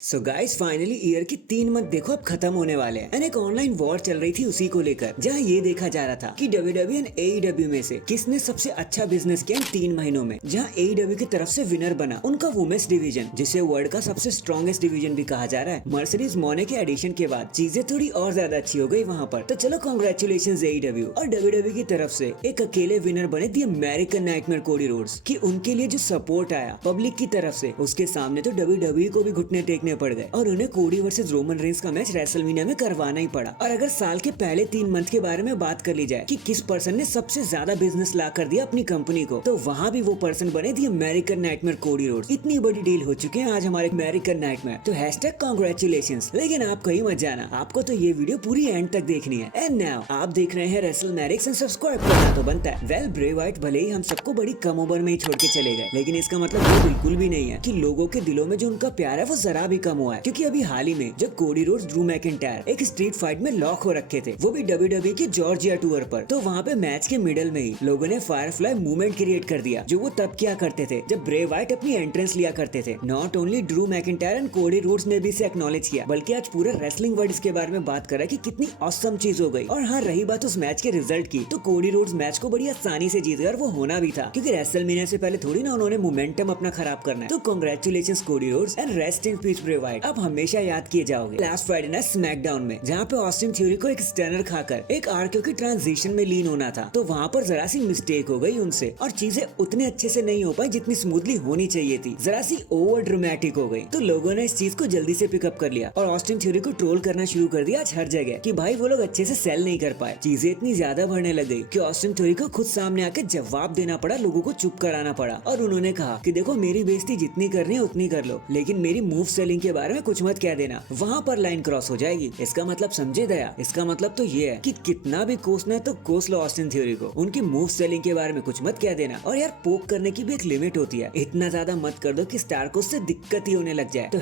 So guys finally year की 3 month देखो अब खत्म होने वाले हैं। एक ऑनलाइन वॉर चल रही थी उसी को लेकर, जहां ये देखा जा रहा था कि WWE एंड AEW में से किसने सबसे अच्छा बिजनेस किया इन 3 महीनों में। जहां AEW की तरफ से विनर बना उनका वुमेन्स डिवीजन, जिसे वर्ल्ड का सबसे स्ट्रॉन्गेस्ट डिवीजन भी कहा जा रहा है। मर्सिडीज मोने के एडिशन के बाद चीजें थोड़ी और ज्यादा अच्छी हो गई वहाँ पर। तो चलो कांग्रेचुलेशंस AEW और WWE की तरफ से एक अकेले विनर बने दी अमेरिकन नाइटमेयर कोडी रोड्स कि उनके लिए जो सपोर्ट आया पब्लिक की तरफ से, उसके सामने तो WWE को भी घुटने टेकने पड़ गए और उन्हें कोडी वर्सेस रोमन रेंस का मैच रेसलमेनिया में करवाना ही पड़ा। और अगर साल के पहले 3 मंथ के बारे में बात कर ली जाए कि किस पर्सन ने सबसे ज्यादा बिजनेस ला कर दिया अपनी कंपनी को, तो वहाँ भी वो पर्सन बने दी अमेरिकन नाइटमेयर कोडी रोड्स। इतनी बड़ी डील हो चुकी है आज हमारे अमेरिकन नाइटमेयर, तो #कांग्रेचुलेशंस। लेकिन आप कहीं मत जाना, आपको तो ये वीडियो पूरी एंड तक देखनी है। एंड नाउ आप देख रहे हैं रेसलमैनिक्स एंड सब्सक्राइब करना तो बनता है। वेल, ब्रे वाइट भले ही हम सबको बड़ी कम उम्र में ही छोड़ के चले गए, लेकिन इसका मतलब ये बिल्कुल भी नहीं है कि लोगों के दिलों में जो उनका प्यार है वो जरा भी कम हुआ है। क्योंकि अभी हाल ही में जब कोडी रोड्स ड्रू मैकिंटायर एक स्ट्रीट फाइट में लॉक हो रखे थे, वो भी WWE की जॉर्जिया टूर पर, तो वहाँ पे मैच के मिडल में ही लोगों ने फायरफ्लाई मूवमेंट क्रिएट कर दिया, जो वो तब किया करते थे जब ब्रे वाइट अपनी एंट्रेंस लिया करते थे। Not only Drew McIntyre and Cody Rhodes ने भी इसे एक्नॉलेज किया, बल्कि आज पूरा रेसलिंग वर्ल्ड इसके बारे में बात कर रहा है कि कितनी ऑसम चीज हो गई। और हाँ, रही बात उस मैच के रिजल्ट की, तो कोडी रोड्स मैच को बड़ी आसानी से जीत गए और वो होना भी था, क्योंकि रेसलमेनिया से पहले थोड़ी ना उन्होंने मोमेंटम अपना खराब करना है। तो congratulations Cody Rhodes and rest in peace Bray Wyatt. आप हमेशा याद किए जाओगे लास्ट फ्राइडे नाइट स्मैकडाउन में, जहाँ पे ऑस्टिन थ्योरी को एक स्टैनर खाकर एक आरक्यू की ट्रांजिशन में लीन होना था, तो वहाँ पर जरा सी मिस्टेक हो गई उनसे और चीजें उतने अच्छे से नहीं हो पाई जितनी स्मूथली होनी चाहिए थी। जरा सी ओवर ड्रामेटिक हो गई, तो लोगों ने इस चीज को जल्दी से पिकअप कर लिया और ऑस्टिन थ्योरी को ट्रोल करना शुरू कर दिया आज हर जगह कि भाई वो लोग अच्छे से सेल नहीं कर पाए। चीजें इतनी ज्यादा बढ़ने लग गई कि ऑस्टिन थ्योरी को खुद सामने आके जवाब देना पड़ा, लोगों को चुप कराना पड़ा। और उन्होंने कहा कि देखो, मेरी बेइज्जती जितनी करनी है उतनी कर लो, लेकिन मेरी मूव सेलिंग के बारे में कुछ मत कह देना, वहाँ पर लाइन क्रॉस हो जाएगी। इसका मतलब समझे दया, इसका मतलब तो ये है कि कितना भी कोसना है तो कोस लो ऑस्टिन थ्योरी को, उनकी मूव सेलिंग के बारे में कुछ मत कह देना। और यार, पोक करने की भी एक लिमिट होती है, इतना ज्यादा मत कर दो कि स्टार को उससे दिक्कत ही होने लग जाए। तो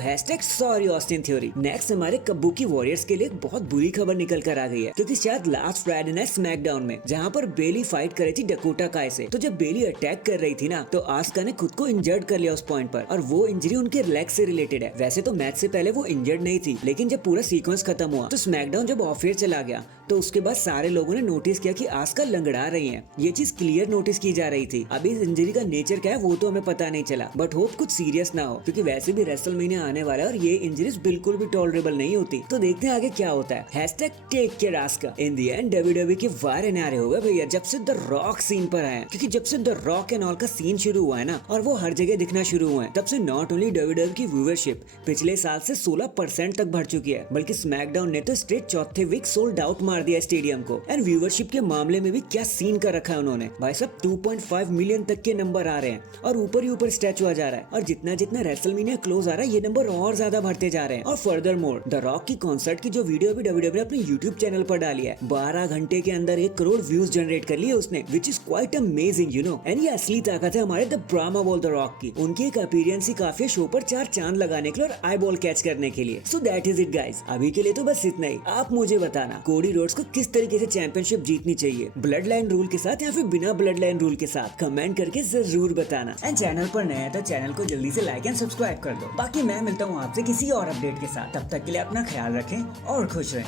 #सॉरी ऑस्टिन थ्योरी। नेक्स्ट हमारे कबूकी वॉरियर्स के लिए बहुत बुरी खबर निकल कर आ गई है, क्योंकि शायद लास्ट फ्राइडे नाइट स्मैकडाउन में जहाँ पर बेली फाइट कर रही थी डकोटा काय से, तो जब बेली अटैक कर रही थी ना, तो आस्का ने खुद को इंजर्ड कर लिया उस पॉइंट पर, और वो इंजरी उनके लेग से रिलेटेड है। वैसे तो मैच से पहले वो इंजर्ड नहीं थी, लेकिन जब पूरा सीक्वेंस खत्म हुआ तो स्मैकडाउन जब ऑफ एयर चला गया, तो उसके बाद सारे लोगों ने नोटिस किया कि आस्का लंगड़ा रही है। ये चीज क्लियर नोटिस की जा रही थी। अभी इस इंजरी का नेचर क्या है वो तो हमें पता नहीं चला, बट होप कुछ सीरियस ना हो, क्योंकि वैसे भी रेसलमेनिया आने वाला है और ये इंजरीज बिल्कुल भी टॉलरेबल नहीं होती। तो देखते हैं आगे क्या होता है। #टेक केयर आस्का। इन दी एंड WWE के वारे नारे हो गए भैया जब से द रॉक सीन पर आए, क्योंकि जब से द रॉक एंड ऑल का सीन शुरू हुआ है ना, और वो हर जगह दिखना शुरू हुआ है, तब से नॉट ओनली WWE की व्यूअरशिप पिछले साल से 16% तक बढ़ चुकी है, बल्कि स्मैकडाउन ने तो स्ट्रेट चौथे वीक सोल्ड आउट मार दिया स्टेडियम को। एंड व्यूअरशिप के मामले में भी क्या सीन कर रखा है उन्होंने, भाई साहब 2.5 मिलियन तक के नंबर आ रहे हैं और ऊपर ही ऊपर स्टैच हुआ जा रहा है। और जितना जितना रेसलमेनिया क्लोज आ रहा है, ये नंबर और ज्यादा बढ़ते जा रहे हैं। और फर्दर मोर, द रॉक की कॉन्सर्ट की जो वीडियो भी WWE ने अपने यूट्यूब चैनल पर डाली है, 12 घंटे के अंदर 1 करोड़ व्यूज जनरेट कर लिए उसने, which is quite amazing you know. And ये असली ताकत है हमारे द ब्रामा बॉल द रॉक की। उनकी एक अपीयरेंस ही काफी है शो पर 4 चांद लगाने के लिए और आई बॉल कैच करने के लिए। So that is it guys. अभी के लिए तो बस इतना ही। आप मुझे बताना कोडी रोड्स को किस तरीके से चैंपियनशिप जीतनी चाहिए, ब्लड लाइन रूल के साथ या फिर बिना ब्लड लाइन रूल के साथ, कमेंट करके जरूर बताना। एंड चैनल पर नया है तो चैनल को जल्दी से लाइक एंड सब्सक्राइब कर दो। बाकी मैं मिलता हूँ आपसे किसी और अपडेट के साथ, तब तक के लिए अपना ख्याल रखें और खुश रहें।